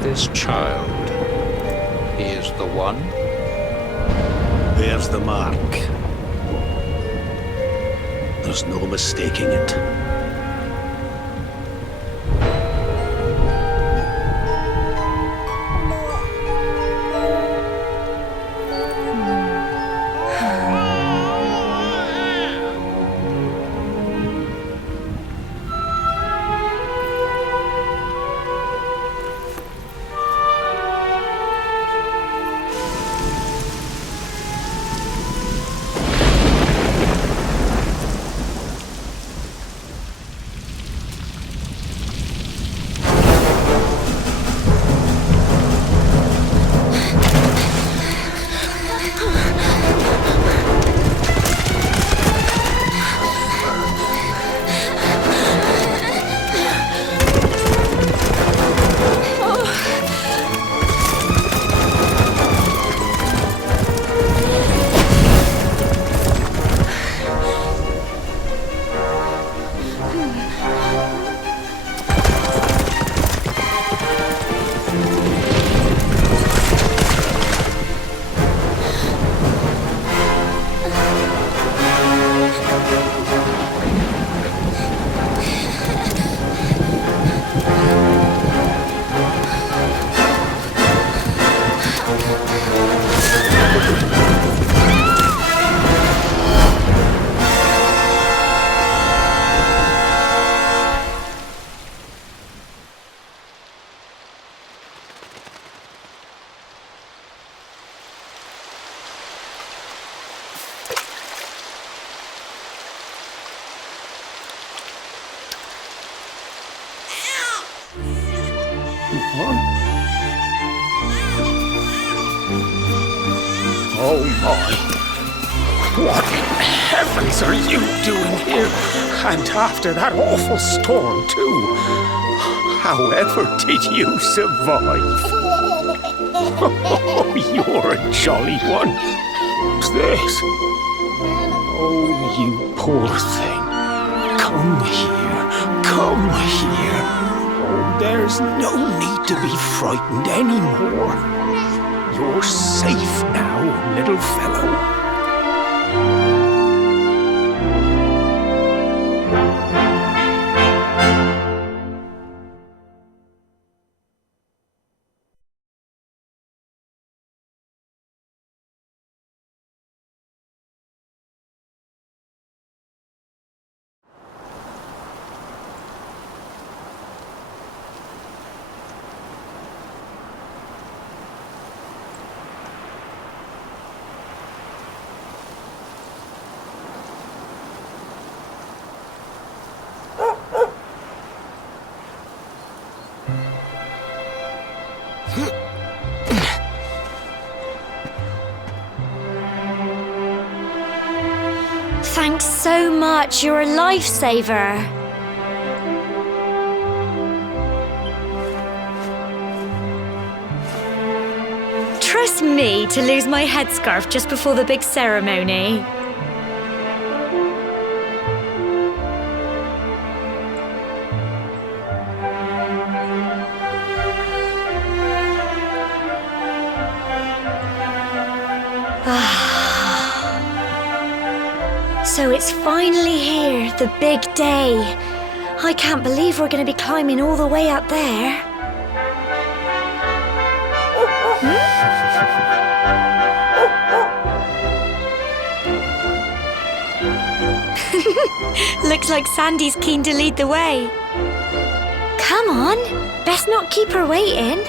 This child, he is the one? There's the mark. There's no mistaking it. Oh my! What in heavens are you doing here? And after that awful storm, too. However did you survive? Oh, you're a jolly one. What's this? Oh, you poor thing. Come here. Come here. Oh, there's no need to be frightened anymore. You're safe now, little fellow. Thanks so much, you're a lifesaver. Trust me to lose my headscarf just before the big ceremony. So it's finally here, the big day. I can't believe we're going to be climbing all the way up there. Looks like Sandy's keen to lead the way. Come on, best not keep her waiting.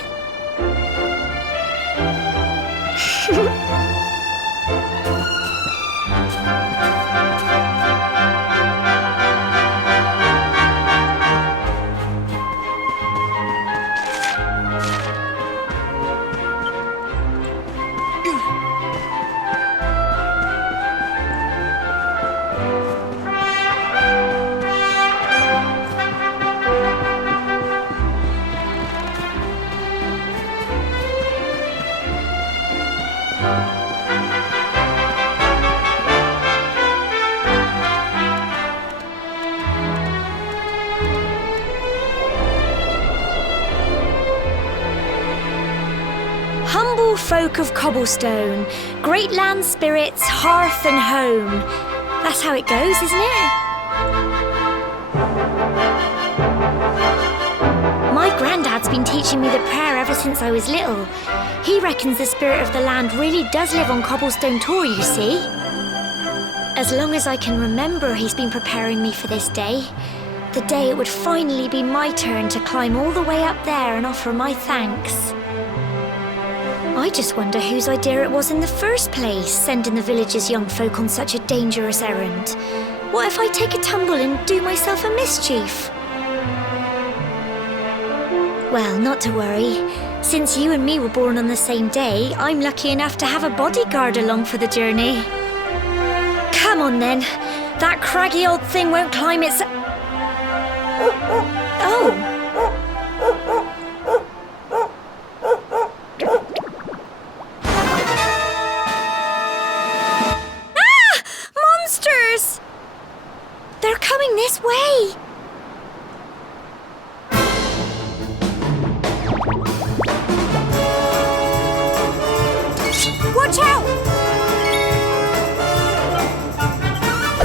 folk of Cobblestone, great land spirits, hearth and home. That's how it goes, isn't it? My granddad's been teaching me the prayer ever since I was little. He reckons the spirit of the land really does live on Cobblestone Tor, you see. As long as I can remember, he's been preparing me for this day. The day it would finally be my turn to climb all the way up there and offer my thanks. I just wonder whose idea it was in the first place, sending the village's young folk on such a dangerous errand. What if I take a tumble and do myself a mischief? Well, not to worry. Since you and me were born on the same day, I'm lucky enough to have a bodyguard along for the journey. Come on then. That craggy old thing won't climb its... Oh! Ah! Monsters! They're coming this way! Watch out!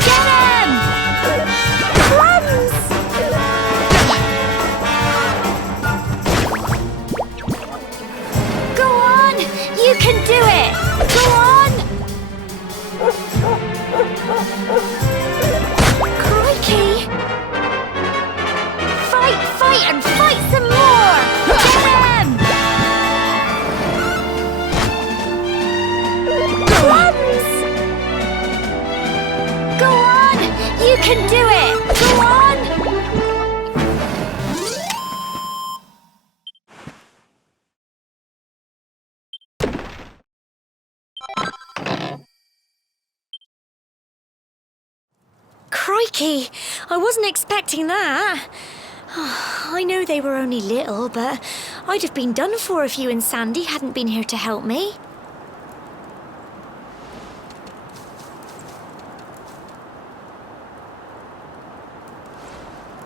Get him! Crumbs! Go on! You can do it! Go on! Crikey! Fight and fight some more! Get him! Crumbs! Go on! You can do it! Go on! Crikey! I wasn't expecting that. I know they were only little, but I'd have been done for if you and Sandy hadn't been here to help me.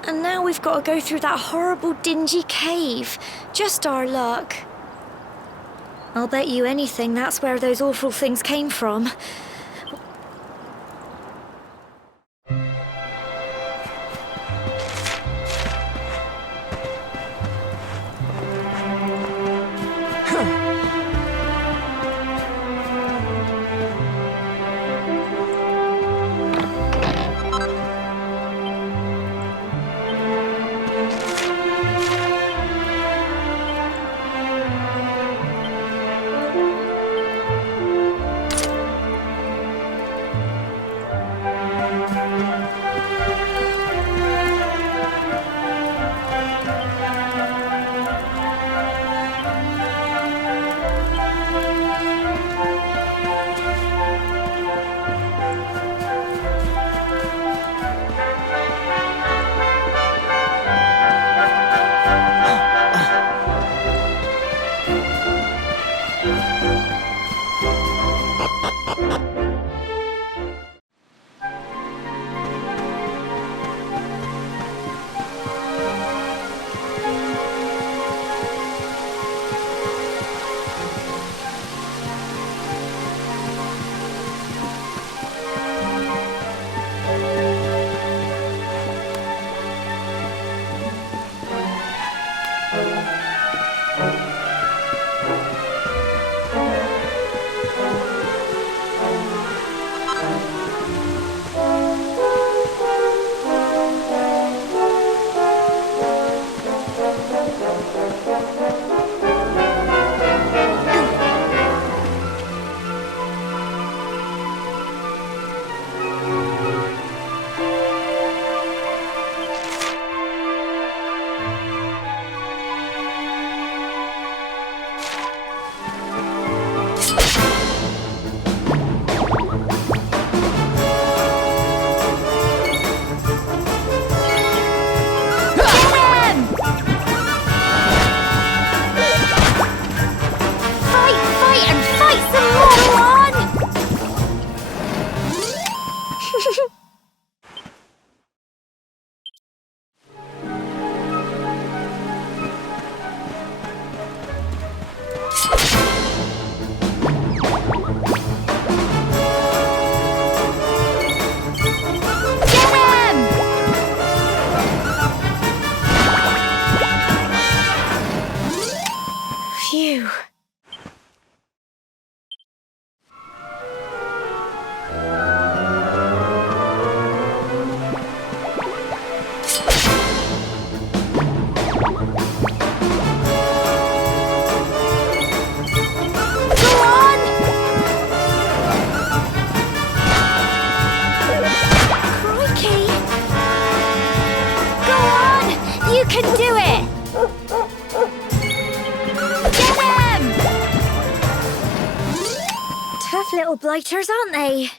And now we've got to go through that horrible, dingy cave. Just our luck. I'll bet you anything that's where those awful things came from. blighters, aren't they?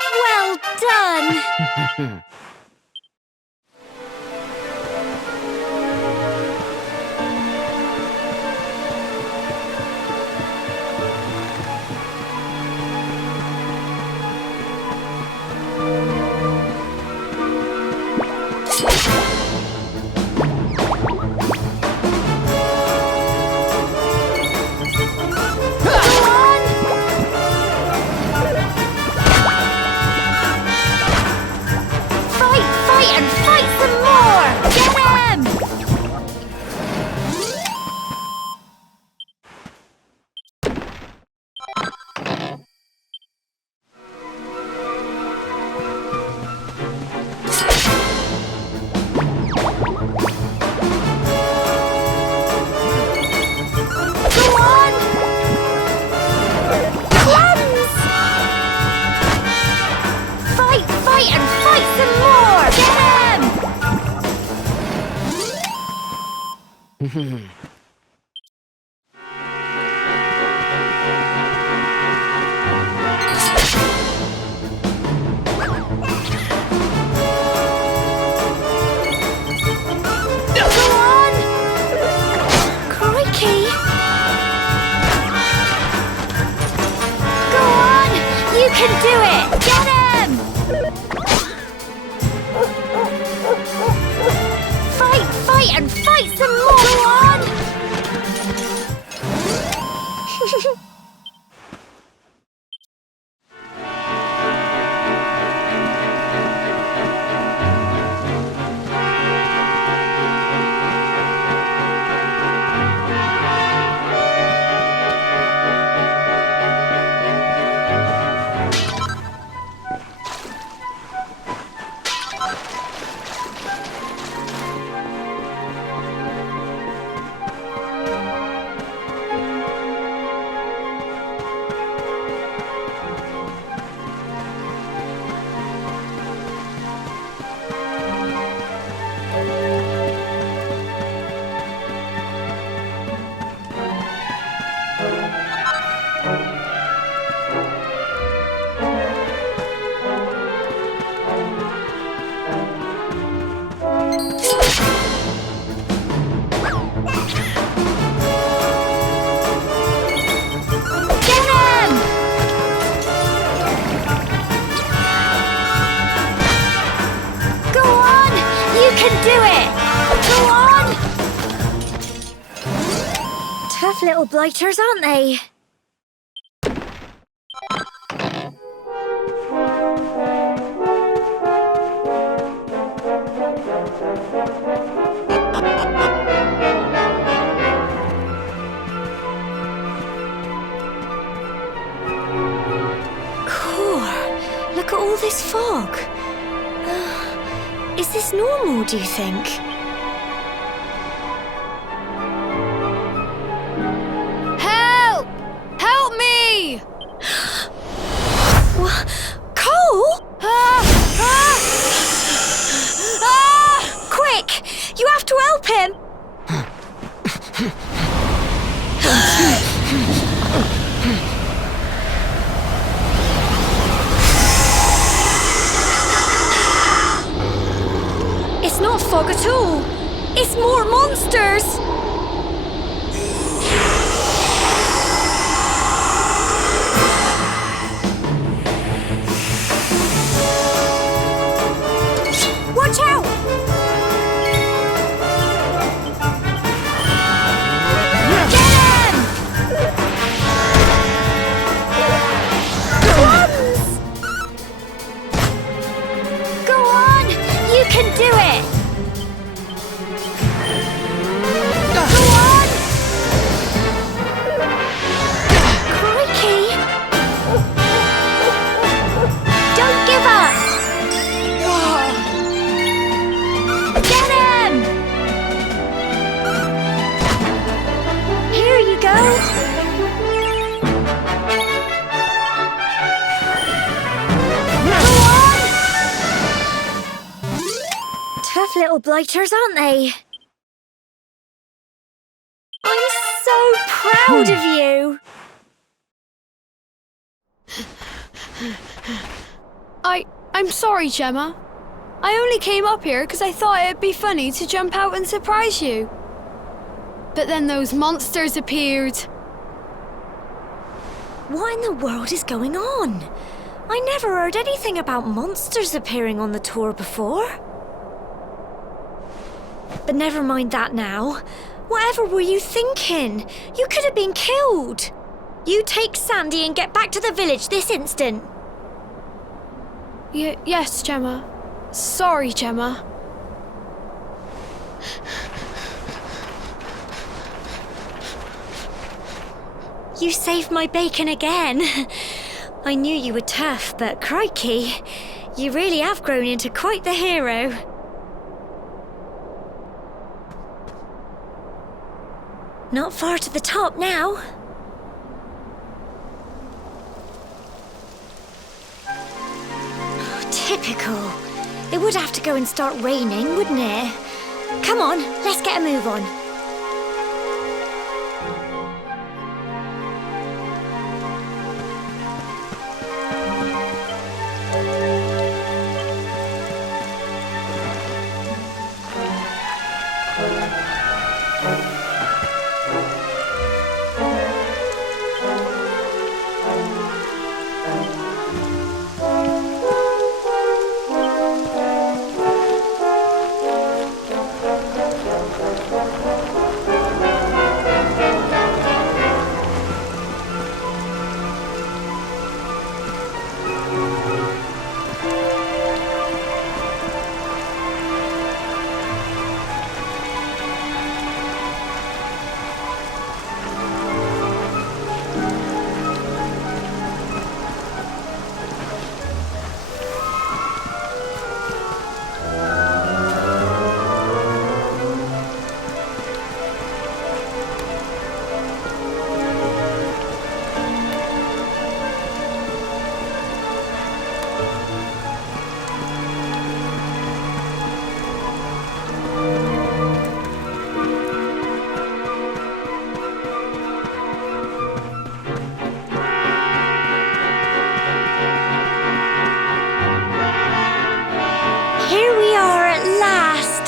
Well done! Tough little blighters, aren't they? Look at all this fog. Is this normal, do you think? Help! Help me! Cole? Quick! You have to help him! It's not fog at all. It's more monsters. Watch out! Get him! Crumbs! Go on! You can do it! Go on! Crikey! Don't give up! Get him! Here you go! Go on! Tough little blighters, aren't they? I'm so proud of you! I'm sorry, Gemma. I only came up here because I thought it'd be funny to jump out and surprise you. But then those monsters appeared. What in the world is going on? I never heard anything about monsters appearing on the tour before. But never mind that now. Whatever were you thinking? You could have been killed. You take Sandy and get back to the village this instant. Yes, Gemma. Sorry, Gemma. You saved my bacon again. I knew you were tough, but crikey, you really have grown into quite the hero. Not far to the top now. Typical. It would have to go and start raining, wouldn't it? Come on, let's get a move on. Here we are at last.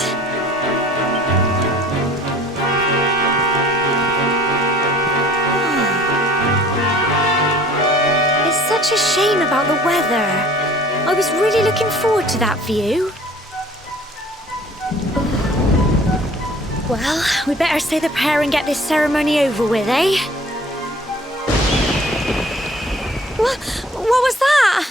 It's such a shame about the weather. I was really looking forward to that view. Well, we better say the prayer and get this ceremony over with, eh? What was that?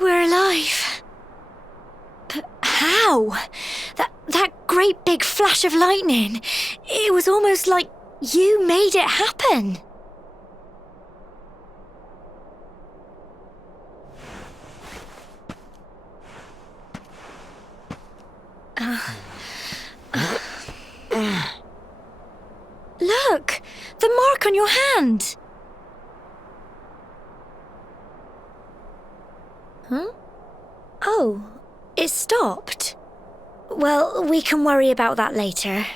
We're alive. But how? That great big flash of lightning. It was almost like you made it happen. Look! The mark on your hand! Huh? Oh, it stopped. Well, we can worry about that later.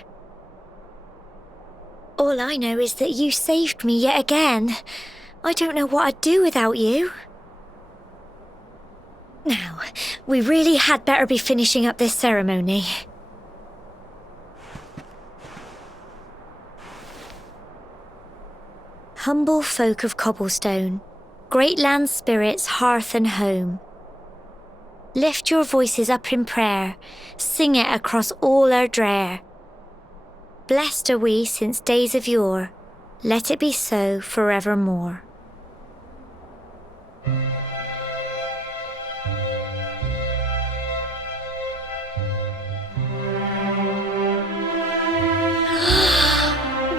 All I know is that you saved me yet again. I don't know what I'd do without you. Now, we really had better be finishing up this ceremony. Humble folk of Cobblestone, great land spirit's hearth and home. Lift your voices up in prayer, sing it across all our drear. Blessed are we since days of yore, let it be so forevermore.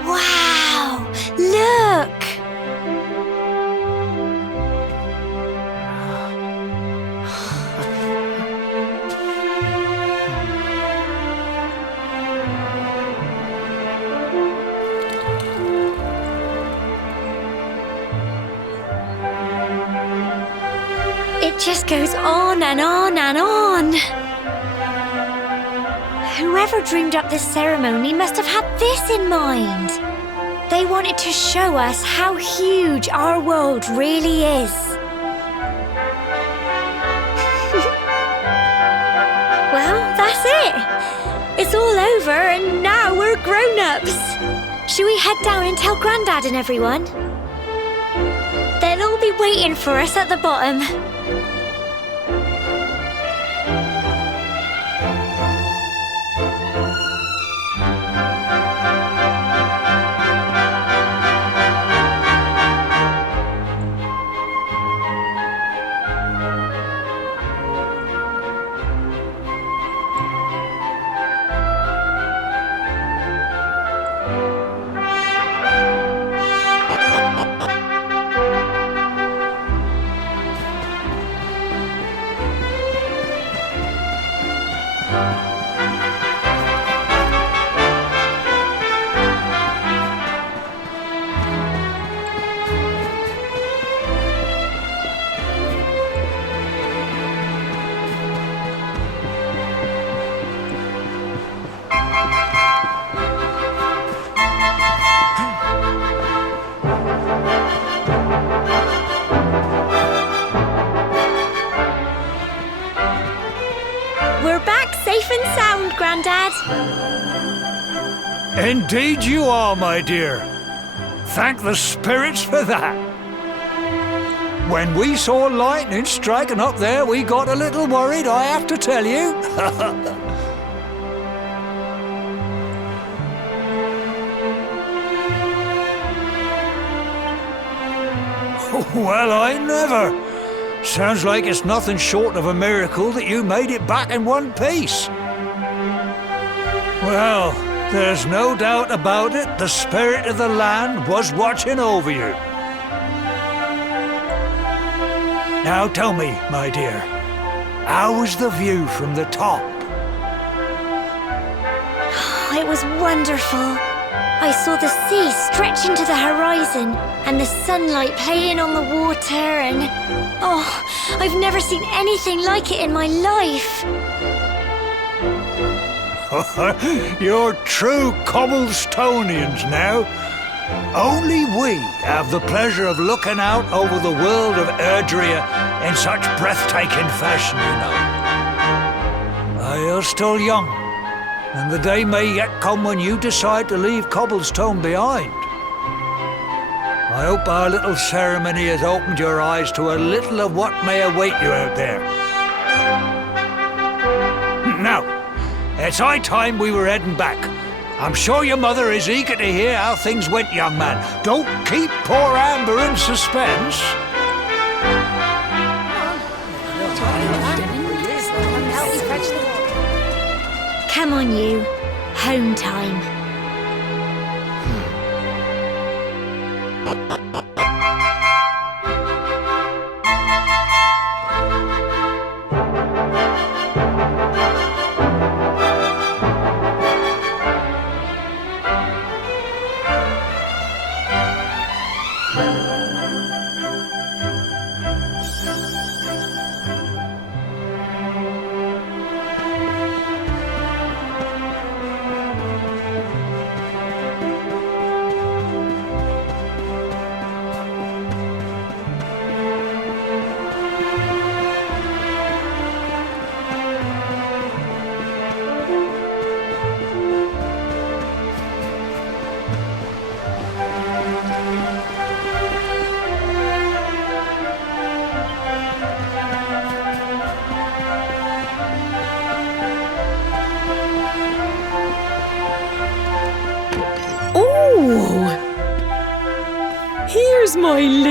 Wow! Look! It just goes on and on and on. Whoever dreamed up this ceremony must have had this in mind. They wanted to show us how huge our world really is. Well, that's it. It's all over and now we're grown-ups. Shall we head down and tell Grandad and everyone? They'll all be waiting for us at the bottom. We're back safe and sound, Grandad. Indeed you are, my dear. Thank the spirits for that. When we saw lightning striking up there, we got a little worried, I have to tell you. Well, I never. Sounds like it's nothing short of a miracle that you made it back in one piece. Well, there's no doubt about it, the spirit of the land was watching over you. Now tell me, my dear, how was the view from the top? It was wonderful. I saw the sea stretch into the horizon and the sunlight playing on the water and... Oh, I've never seen anything like it in my life. You're true Cobblestonians now. Only we have the pleasure of looking out over the world of Erdrea in such breathtaking fashion, you know. You're still young, and the day may yet come when you decide to leave Cobblestone behind. I hope our little ceremony has opened your eyes to a little of what may await you out there. Now, it's high time we were heading back. I'm sure your mother is eager to hear how things went, young man. Don't keep poor Amber in suspense. Come on, you. Home time.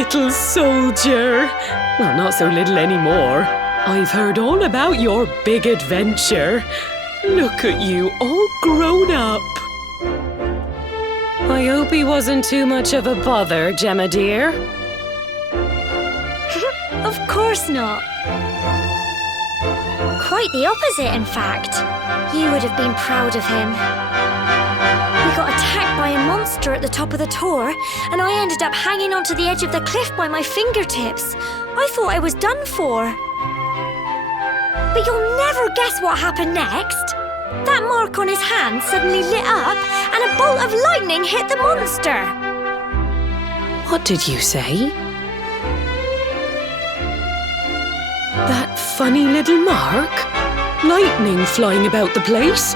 little soldier. Well, not so little anymore. I've heard all about your big adventure. Look at you, all grown up. I hope he wasn't too much of a bother, Gemma dear. Of course not. Quite the opposite, in fact. You would have been proud of him. We got attacked by a monster at the top of the Tor, and I ended up hanging onto the edge of the cliff by my fingertips. I thought I was done for. But you'll never guess what happened next. That mark on his hand suddenly lit up, and a bolt of lightning hit the monster. What did you say? That funny little mark? Lightning flying about the place?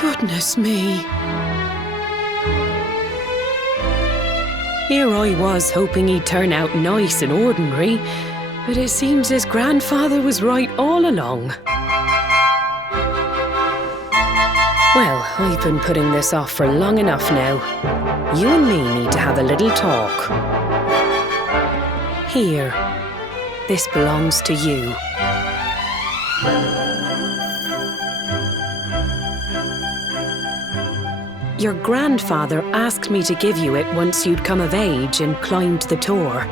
Goodness me. Here I was hoping he'd turn out nice and ordinary, but it seems his grandfather was right all along. Well, I've been putting this off for long enough now. You and me need to have a little talk. Here. This belongs to you. Your grandfather asked me to give you it once you'd come of age and climbed the Tor.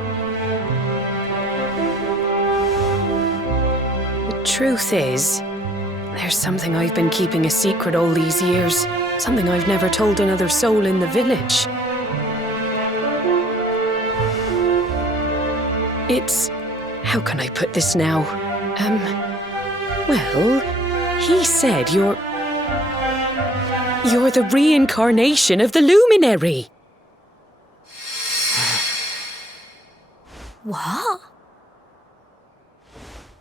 The truth is, there's something I've been keeping a secret all these years. Something I've never told another soul in the village. It's... how can I put this now? Well, he said you're the reincarnation of the luminary. What?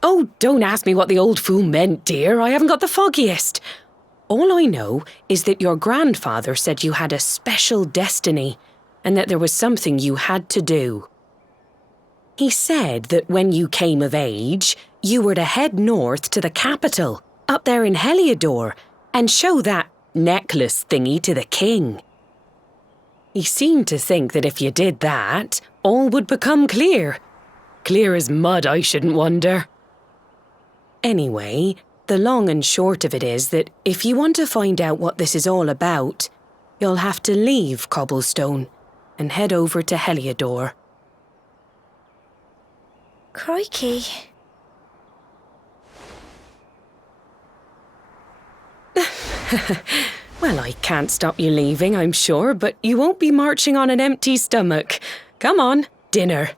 Oh, don't ask me what the old fool meant, dear. I haven't got the foggiest. All I know is that your grandfather said you had a special destiny and that there was something you had to do. He said that when you came of age, you were to head north to the capital, up there in Heliodor, and show that necklace thingy to the king. He seemed to think that if you did that, all would become clear. Clear as mud, I shouldn't wonder. Anyway, the long and short of it is that if you want to find out what this is all about, you'll have to leave Cobblestone and head over to Heliodor. Crikey. Well, I can't stop you leaving, I'm sure, but you won't be marching on an empty stomach. Come on, dinner.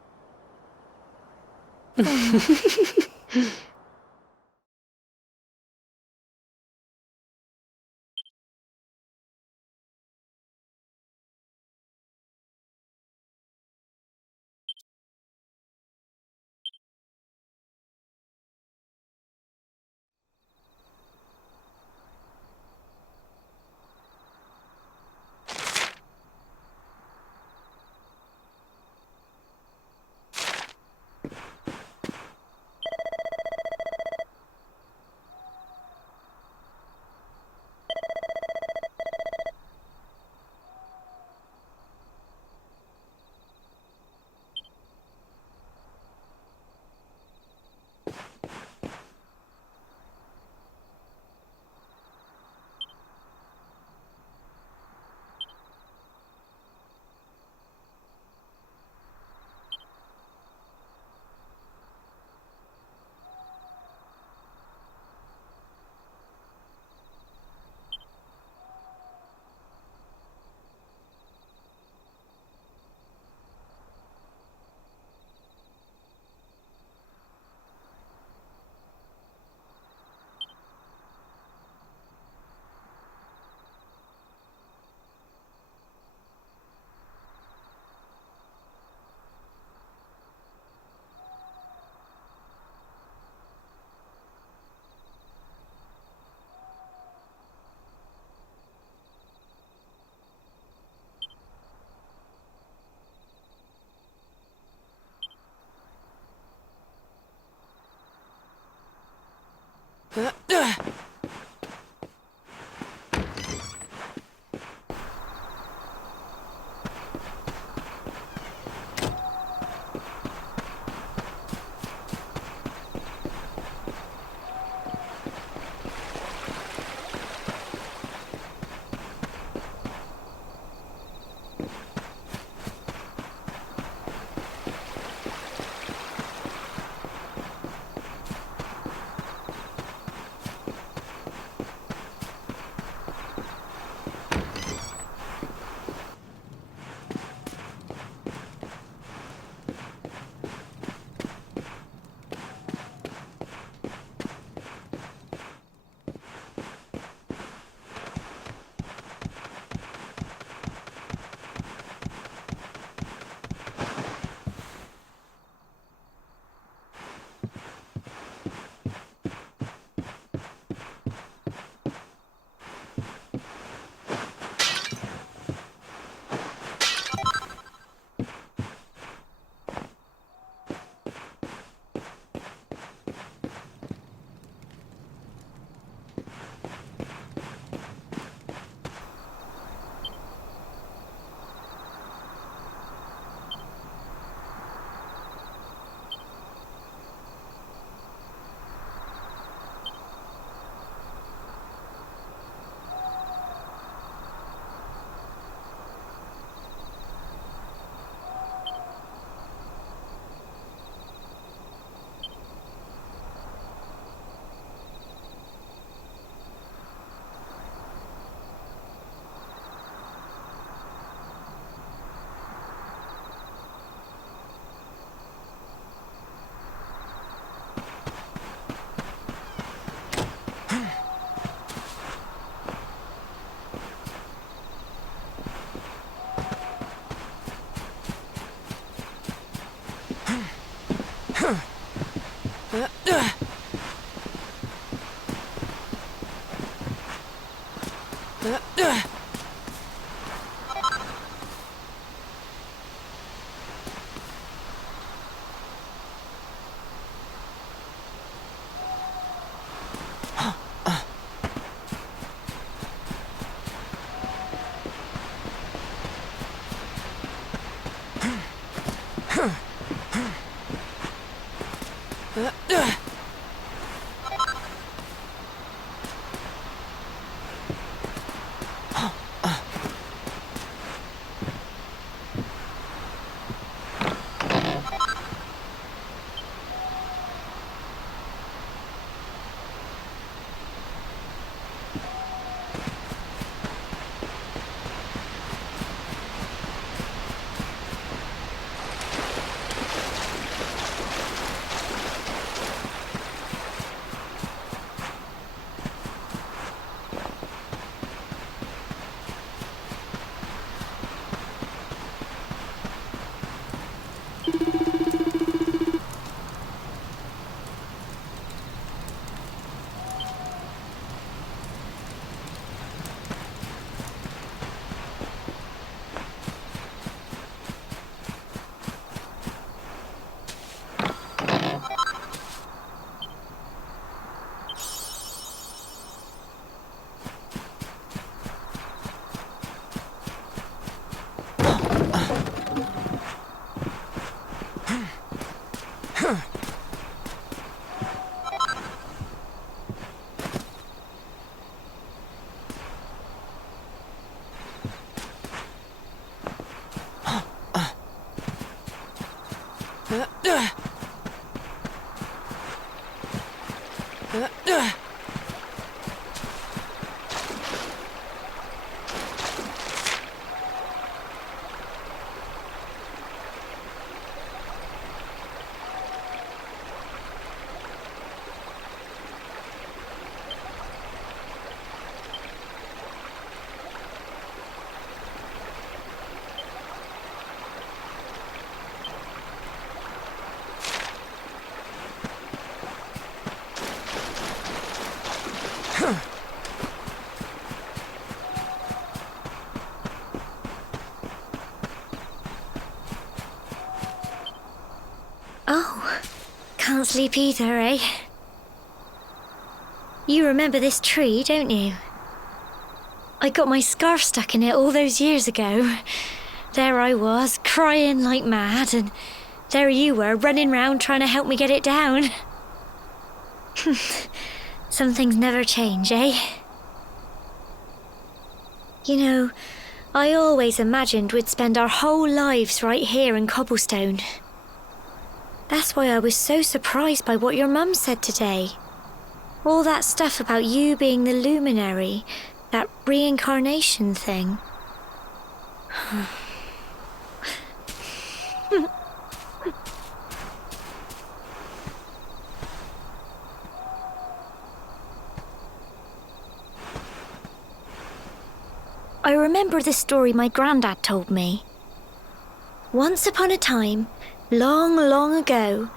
Oh, can't sleep either, eh? You remember this tree, don't you? I got my scarf stuck in it all those years ago. There I was, crying like mad, and there you were, running round trying to help me get it down. Some things never change, eh? You know, I always imagined we'd spend our whole lives right here in Cobblestone. That's why I was so surprised by what your mum said today. All that stuff about you being the luminary, that reincarnation thing. I remember the story my granddad told me. Once upon a time, long, long ago,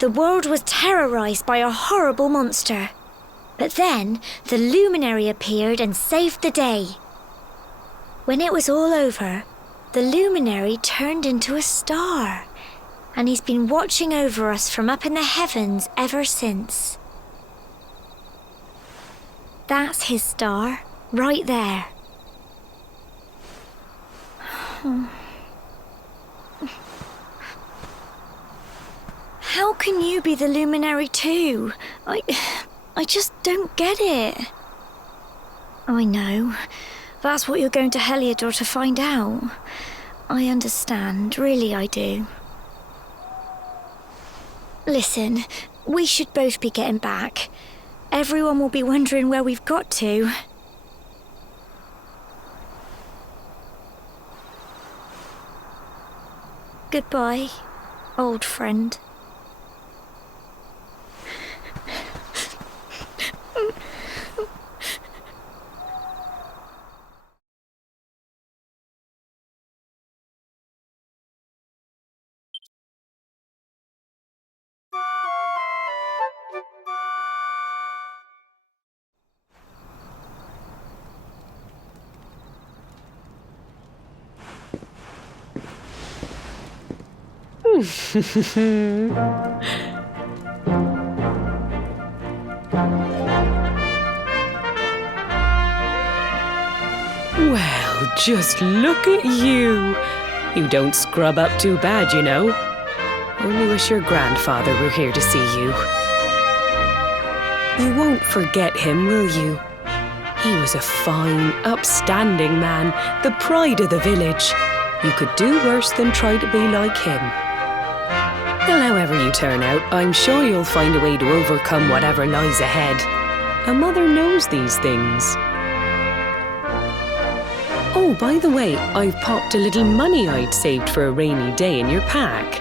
the world was terrorized by a horrible monster. But then, the luminary appeared and saved the day. When it was all over, the luminary turned into a star, and he's been watching over us from up in the heavens ever since. That's his star, right there. How can you be the luminary too? I just don't get it. I know. That's what you're going to Heliodor to find out. I understand, really I do. Listen, we should both be getting back. Everyone will be wondering where we've got to. Goodbye, old friend. Well, just look at you. You don't scrub up too bad, you know. Only wish your grandfather were here to see you. You won't forget him, will you? He was a fine, upstanding man, the pride of the village. You could do worse than try to be like him. Well, however you turn out, I'm sure you'll find a way to overcome whatever lies ahead. A mother knows these things. Oh, by the way, I've popped a little money I'd saved for a rainy day in your pack.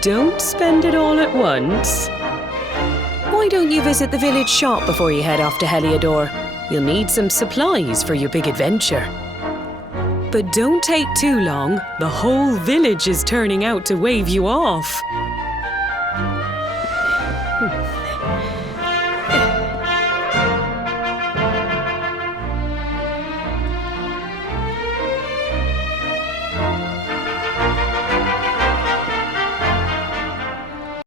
Don't spend it all at once. Why don't you visit the village shop before you head off to Heliodor? You'll need some supplies for your big adventure. But don't take too long. The whole village is turning out to wave you off.